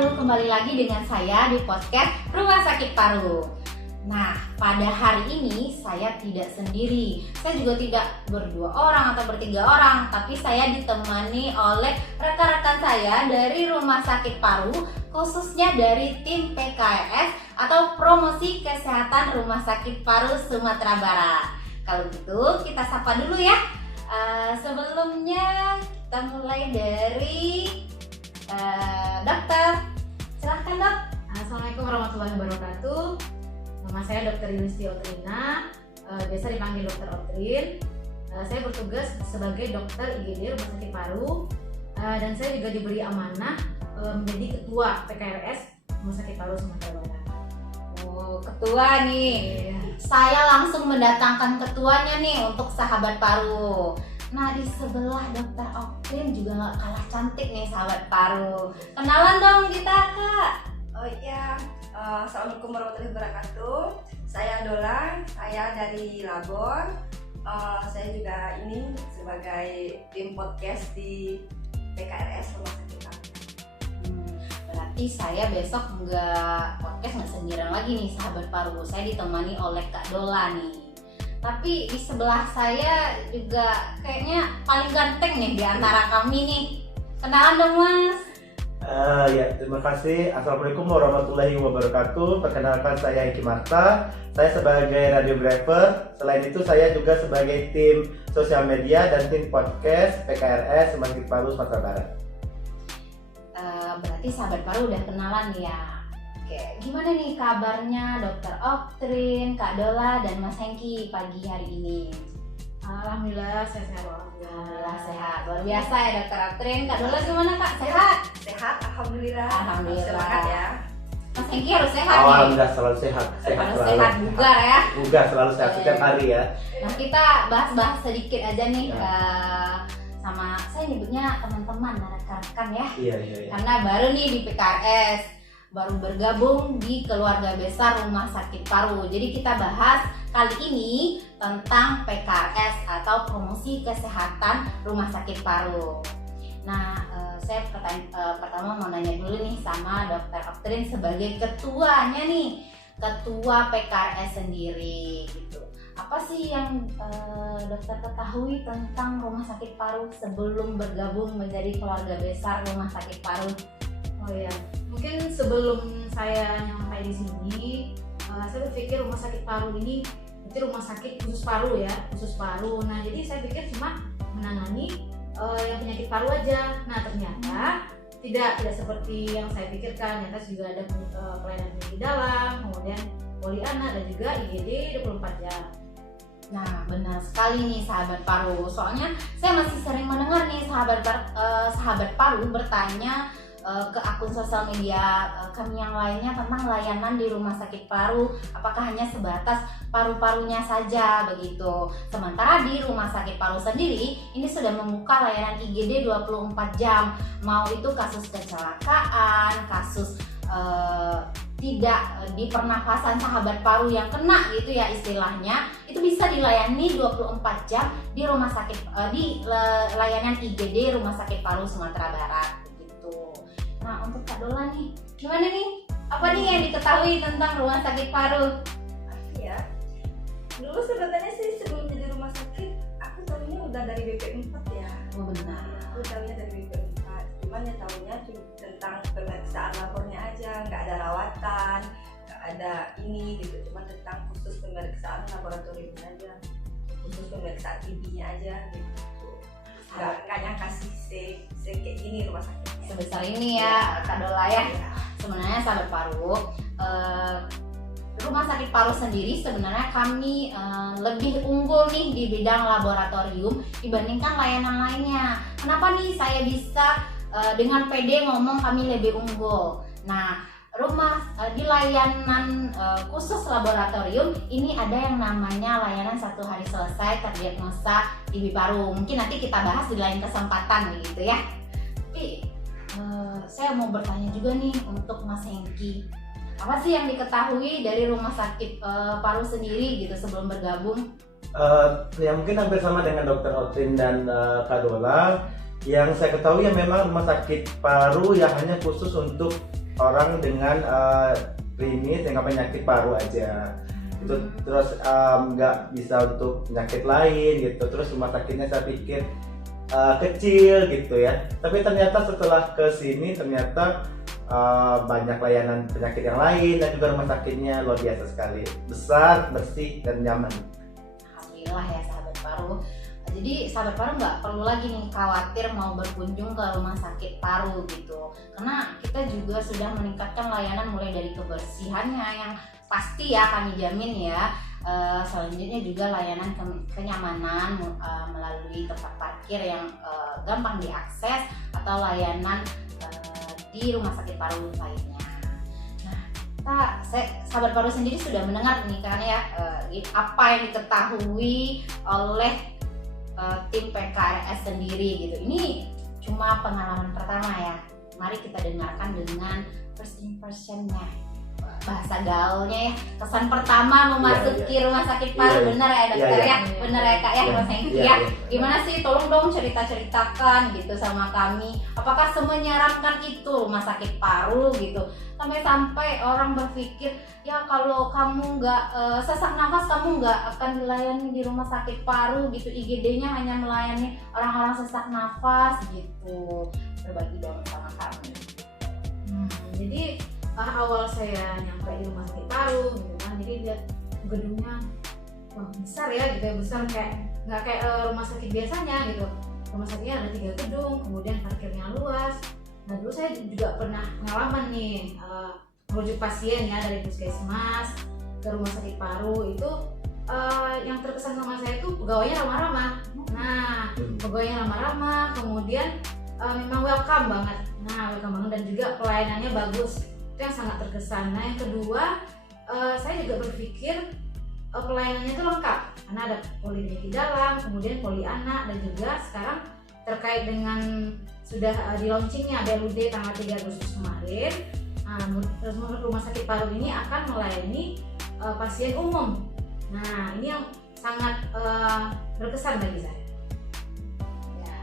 Paru, kembali lagi dengan saya di podcast Rumah Sakit Paru. Nah, pada hari ini saya tidak sendiri. Saya juga tidak berdua orang atau bertiga orang, tapi saya ditemani oleh rekan-rekan saya dari Rumah Sakit Paru, khususnya dari tim PKRS atau Promosi Kesehatan Rumah Sakit Paru Sumatera Barat. Kalau gitu kita sapa dulu ya. Sebelumnya kita mulai dari dokter. Silahkan dok. Assalamualaikum warahmatullahi wabarakatuh. Nama saya Dr. Yulisti Otrina, biasa dipanggil Dr. Otrin. Saya bertugas sebagai dokter IGD Rumah Sakit Paru, dan saya juga diberi amanah menjadi ketua PKRS Rumah Sakit Paru Sumatera Barat. Oh, ketua nih. Saya langsung mendatangkan ketuanya nih untuk sahabat paru. Nah, di sebelah dokter Otrin juga gak kalah cantik nih sahabat paru. Kenalan dong kita, Kak. Oh iya, assalamualaikum warahmatullahi wabarakatuh. Saya Dola, saya dari Labor. Saya juga ini sebagai tim podcast di PKRS Rumah Sakit Paru. Berarti saya besok podcast nggak sendirian lagi nih sahabat paru. Saya ditemani oleh Kak Dola nih. Tapi di sebelah saya juga kayaknya paling ganteng nih di antara kami nih. Kenalan dong Mas. Ya, terima kasih. Assalamualaikum warahmatullahi wabarakatuh. Perkenalkan saya Eki Marta. Saya sebagai radiografer. Selain itu saya juga sebagai tim sosial media dan tim podcast PKRS Rumah Sakit Paru Sumatera Barat. Berarti sahabat paru udah kenalan ya. Oke, gimana nih kabarnya Dokter Otrin, Kak Dola, dan Mas Hengki pagi hari ini? Alhamdulillah saya sehat. Alhamdulillah sehat. Luar biasa ya Dokter Otrin. Kak Dola gimana Kak? Sehat? Sehat, alhamdulillah. Alhamdulillah. Semangat ya. Mas Hengki harus sehat nih. Alhamdulillah selalu sehat. Harus selalu. sehat bugar ya. Bugar selalu sehat setiap hari ya. Nah, kita bahas-bahas sedikit aja nih sama saya nyebutnya teman-teman, rekan-rekan ya. Iya. Karena baru nih di PKRS, baru bergabung di keluarga besar Rumah Sakit Paru. Jadi kita bahas kali ini tentang PKRS atau Promosi Kesehatan Rumah Sakit Paru. Nah, saya pertama mau nanya dulu nih sama Dokter Otrin sebagai ketuanya nih, ketua PKRS sendiri gitu. Apa sih yang dokter ketahui tentang Rumah Sakit Paru sebelum bergabung menjadi keluarga besar Rumah Sakit Paru? Oh ya, mungkin sebelum saya nyampai di sini, saya berpikir Rumah Sakit Paru ini itu rumah sakit khusus paru ya, khusus paru. Nah, jadi saya pikir cuma menangani yang penyakit paru aja. Nah, ternyata tidak seperti yang saya pikirkan. Ternyata juga ada pelayanan di dalam, kemudian poliana dan juga IGD 24 jam. Nah, benar sekali nih sahabat paru. Soalnya saya masih sering mendengar nih sahabat paru bertanya ke akun sosial media kami yang lainnya tentang layanan di Rumah Sakit Paru, apakah hanya sebatas paru-parunya saja begitu. Sementara di Rumah Sakit Paru sendiri ini sudah membuka layanan IGD 24 jam. Mau itu kasus kecelakaan, kasus tidak di pernafasan sahabat paru yang kena gitu ya istilahnya, itu bisa dilayani 24 jam di rumah sakit di layanan IGD Rumah Sakit Paru Sumatera Barat begitu. Nah, untuk Kak Dola nih, gimana nih? Apa nih yang diketahui tentang Rumah Sakit Paru? Iya. Dulu sebenarnya sih sebelum jadi rumah sakit, aku tahunya udah dari BP4 ya. Oh benar. Aku tahunya dari BP4. Cuman ya tahunya tentang pemeriksaan labornya aja, nggak ada rawatan, nggak ada ini gitu, cuma tentang khusus pemeriksaan laboratoriumnya aja, khusus pemeriksaan TB-nya aja gitu. Nggak nyangka sih kayak gini rumah sakitnya Sebesar ini ya Kak Dola ya. Sebenarnya sahabat paru, Rumah Sakit Paru sendiri sebenarnya kami lebih unggul nih di bidang laboratorium dibandingkan layanan lainnya. Kenapa nih saya bisa dengan PD ngomong kami lebih unggul? Nah, di layanan khusus laboratorium ini ada yang namanya layanan 1 hari selesai terdiagnosa TB paru. Mungkin nanti kita bahas di lain kesempatan begitu ya. Tapi saya mau bertanya juga nih untuk Mas Hengki. Apa sih yang diketahui dari Rumah Sakit Paru sendiri gitu sebelum bergabung? Ya mungkin hampir sama dengan Dokter Otrin dan Kak Dola. Yang saya ketahui ya memang Rumah Sakit Paru ya hanya khusus untuk orang dengan klinis dengan penyakit paru aja. Itu terus nggak bisa untuk penyakit lain gitu. Terus rumah sakitnya saya pikir kecil gitu ya, tapi ternyata setelah ke sini ternyata banyak layanan penyakit yang lain dan juga rumah sakitnya luar biasa sekali, besar, bersih dan nyaman. Alhamdulillah ya sahabat paru. Jadi sahabat paru nggak perlu lagi nih khawatir mau berkunjung ke rumah sakit paru gitu, karena kita juga sudah meningkatkan layanan mulai dari kebersihannya yang pasti ya kami jamin ya. Selanjutnya juga layanan kenyamanan melalui tempat parkir yang gampang diakses atau layanan di rumah sakit paru lainnya. Nah, sahabat paru sendiri sudah mendengar nih kan ya apa yang diketahui oleh tim PKRS sendiri gitu. Ini cuma pengalaman pertama ya. Mari kita dengarkan dengan first impression-nya. Bahasa gaulnya ya, kesan pertama memasuki rumah sakit paru. Benar ya dokter ya? Benar ya Kak ya, Mas Hengki ya? Gimana sih, tolong dong ceritakan gitu sama kami. Apakah semua menyarankan itu rumah sakit paru gitu? Sampai orang berpikir ya kalau kamu nggak sesak nafas kamu nggak akan dilayani di rumah sakit paru gitu. IGD-nya hanya melayani orang-orang sesak nafas gitu. Berbagi dong sama kami. Jadi awal saya nyampe di rumah sakit paru gitu kan, jadi lihat gedungnya wah besar ya gitu ya, besar kayak nggak kayak rumah sakit biasanya gitu. Rumah sakitnya ada 3 gedung, kemudian parkirnya luas. Nah dulu saya juga pernah pengalaman nih merujuk pasien ya dari puskesmas ke rumah sakit paru itu yang terkesan sama saya itu pegawainya ramah-ramah. Nah pegawainya ramah-ramah, kemudian memang welcome banget. Nah welcome banget dan juga pelayanannya bagus. Itu yang sangat terkesan. Nah yang kedua saya juga berpikir pelayanannya itu lengkap karena ada poliklinik di dalam, kemudian poli anak dan juga sekarang terkait dengan sudah di launchingnya BLUD tanggal 3 Agustus kemarin. Rumah sakit paru ini akan melayani pasien umum. Nah ini yang sangat berkesan bagi saya. Ya,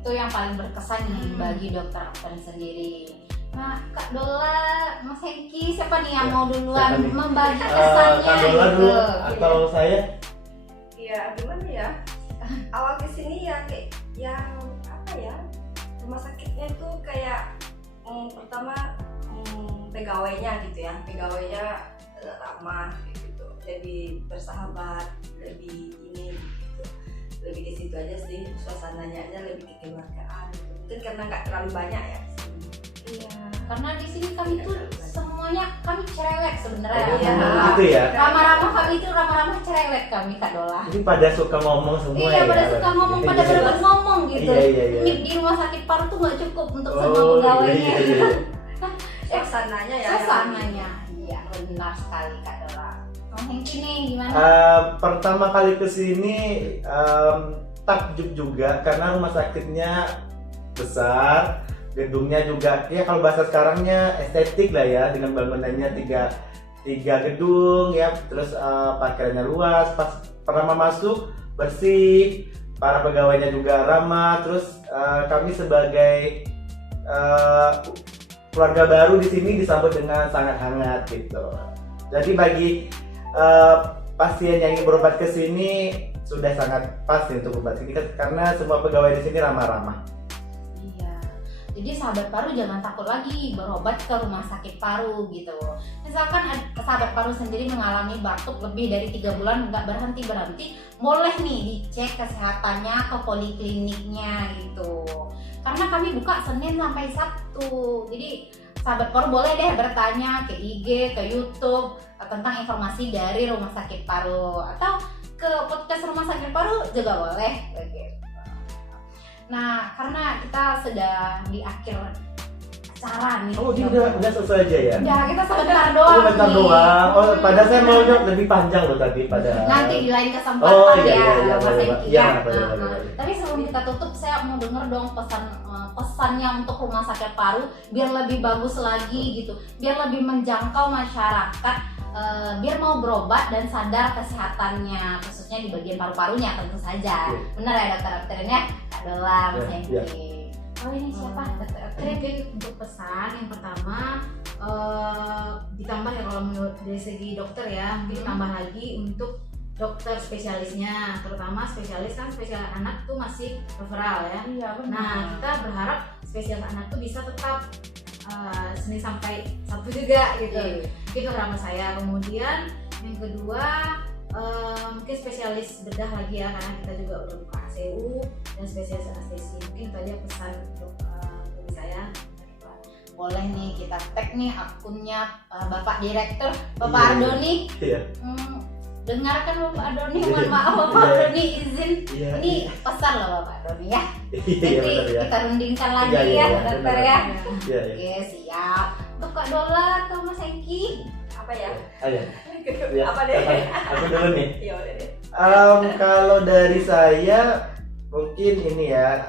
itu yang paling berkesan nih bagi dokter Afan sendiri. Nah, Kak Dola, Mas Hengki, siapa nih yang mau duluan membagi kesannya? Kak Dola dulu atau saya? Iya, gimana ya? Awal kesini ya kayak yang apa ya? Rumah sakitnya itu kayak pertama pegawainya gitu ya, pegawainya ramah gitu, lebih bersahabat, lebih ini gitu, lebih di situ aja sih, suasananya aja lebih kekeluargaan gitu. Mungkin karena nggak terlalu banyak ya. Iya, karena di sini kami tuh semuanya kami cerewet sebenarnya. Iya. Gitu ya. Ramah-ramah kami itu ramah-ramah cerewet kami Kak Dola. Jadi pada suka ngomong semua ya. Iya, pada suka ngomong, pada berebut ngomong gitu. Iya. Di rumah sakit paru tuh nggak cukup untuk semua pegawainya. Iya. Suasananya ya. Suasananya, iya benar sekali Kak Dola. Mas Hengki nih gimana? Pertama kali kesini takjub juga karena rumah sakitnya besar. Gedungnya juga ya kalau bahasa sekarangnya estetik lah ya, dengan bangunannya tiga gedung ya, terus parkirnya luas, pas pertama masuk bersih, para pegawainya juga ramah, terus kami sebagai keluarga baru di sini disambut dengan sangat hangat gitu. Jadi bagi pasien yang ingin berobat ke sini sudah sangat pas untuk berobat ini karena semua pegawai di sini ramah-ramah. Jadi sahabat paru jangan takut lagi berobat ke rumah sakit paru gitu. Misalkan sahabat paru sendiri mengalami batuk lebih dari 3 bulan nggak berhenti, boleh nih dicek kesehatannya ke polikliniknya gitu. Karena kami buka Senin sampai Sabtu. Jadi sahabat paru boleh deh bertanya ke IG, ke YouTube tentang informasi dari rumah sakit paru atau ke podcast rumah sakit paru juga boleh gitu. Nah, karena kita sudah di akhir acara nih. Oh, ini udah selesai aja ya? Udah, kita sebentar doang. Sebentar doang. Oh, padahal saya mau lebih panjang loh tadi pada. Nanti di lain kesempatan iya, Mas Hengki iya, ya. boleh. Tapi sebelum kita tutup, saya mau denger dong pesannya untuk rumah sakit paru biar lebih bagus lagi gitu, biar lebih menjangkau masyarakat, biar mau berobat dan sadar kesehatannya, khususnya di bagian paru-parunya tentu saja. Benar ya dokter ya? Kak Dola, Mas Hengki. Oh ini siapa? Mungkin untuk pesan yang pertama ditambah ya kalau menurut dari segi dokter ya, mungkin ditambah lagi untuk dokter spesialisnya, terutama spesialis anak tuh masih referral ya. Iya benar. Nah, kita berharap spesialis anak tuh bisa tetap Senin sampai Sabtu juga gitu. Iya. Itu harapan saya. Kemudian yang kedua mungkin spesialis bedah lagi ya, karena kita juga udah buka ACU dan spesialis anestesi. Mungkin itu aja pesan untuk dari saya. Boleh nih kita tag nih akunnya Bapak Direktur, Bapak Iya. Ardoni. Iya. Dengarkan Bapak Ardoni, mohon maaf Bapak Iya. Ardoni izin. Iya. Ini pesan loh Bapak Ardoni ya. Iya Nanti benar ya. kita rundingkan lagi Iya, iya, ya iya, dokter benar. ya. Iya, iya. Oke siap. Untuk Kak Dola atau Mas Eki? Apa ya? Ayo. Ya, Apa deh? Aku dulu nih. Ya udah deh. Kalau dari saya mungkin ini ya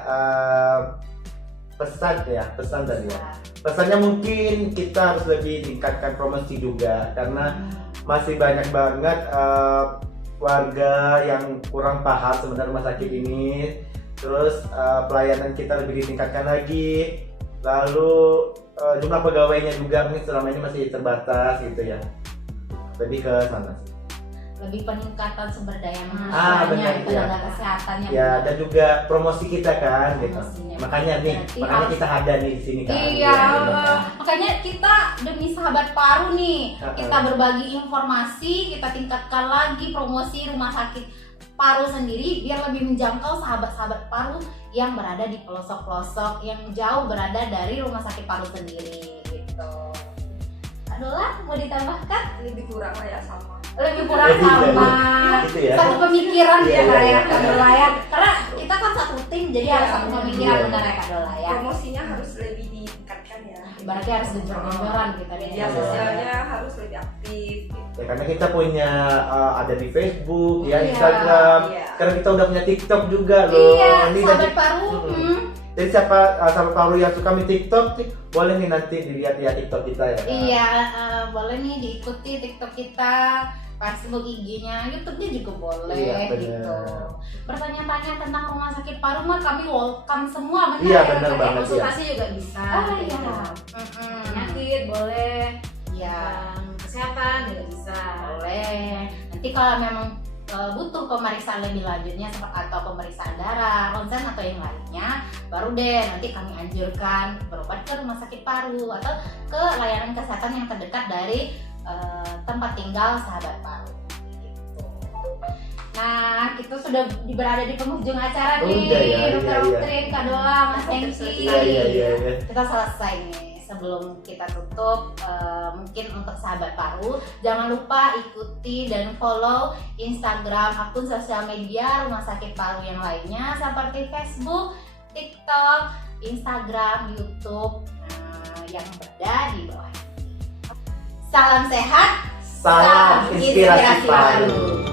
pesan tadi ya. Pesannya mungkin kita harus lebih tingkatkan promosi juga karena masih banyak banget warga yang kurang paham sebenarnya rumah sakit ini. Terus pelayanan kita lebih ditingkatkan lagi. Lalu jumlah pegawainya juga mungkin selama ini masih terbatas gitu ya. Lebih ke sana sih. Lebih peningkatan sumber daya benar, manusianya, iya. tenaga kesehatannya. Ya, dan juga promosi kita kan gitu. Promosinya. Makanya Berarti makanya harus- kita ada nih di sini kan. Iya, Iya. makanya kita demi sahabat paru nih, Uh-uh. kita berbagi informasi, kita tingkatkan lagi promosi rumah sakit paru sendiri biar lebih menjangkau sahabat-sahabat paru yang berada di pelosok-pelosok yang jauh berada dari rumah sakit paru sendiri gitu. Kak Dola mau ditambahkan? Lebih kurang lah ya sama. Lebih kurang Iya, sama Gitu ya. satu pemikiran Iya, ya Kak iya, ya, iya. Kak Dola ya. Karena kita kan satu tim jadi Iya, harus satu benar. pemikiran Iya. benar ya Kak Dola ya. Promosinya harus lebih ditingkatkan ya. Berarti harus genjor-genjoran kita di Media sosialnya harus lebih aktif. Gitu. Ya, karena kita punya ada di Facebook, ya Iya. Instagram. Iya. Sekarang kita udah punya TikTok juga loh. Iya, Ini sahabat nanti- paru. Jadi siapa sahabat paru yang suka main TikTok, boleh nih nanti dilihat ya TikTok kita ya. Iya, boleh nih diikuti TikTok kita, Facebook IG-nya, YouTube-nya juga boleh Iya, benar. gitu. Bertanya-tanya tentang rumah sakit paru mah kami welcome semua, benar Iya, ya, benar Kak? banget. Konsultasi juga bisa. Oh iya. gitu. Mm-mm. Penyakit boleh, Iya, kesehatan juga bisa. boleh. Nanti kalau memang butuh pemeriksaan lebih lanjutnya atau pemeriksaan darah, ronsen atau yang lainnya, baru deh nanti kami anjurkan berobat ke rumah sakit paru atau ke layanan kesehatan yang terdekat dari tempat tinggal sahabat paru. Gitu. Nah, kita sudah berada di penghujung acara nih, Udah ya, Dokter iya, iya. Utrin, Kak Dola, Mas Hengki. Iya. Kita selesai nih. Sebelum kita tutup, mungkin untuk sahabat paru, jangan lupa ikuti dan follow Instagram akun sosial media Rumah Sakit Paru yang lainnya seperti Facebook, TikTok, Instagram, YouTube yang berada di bawah. Salam sehat, Salam inspirasi paru.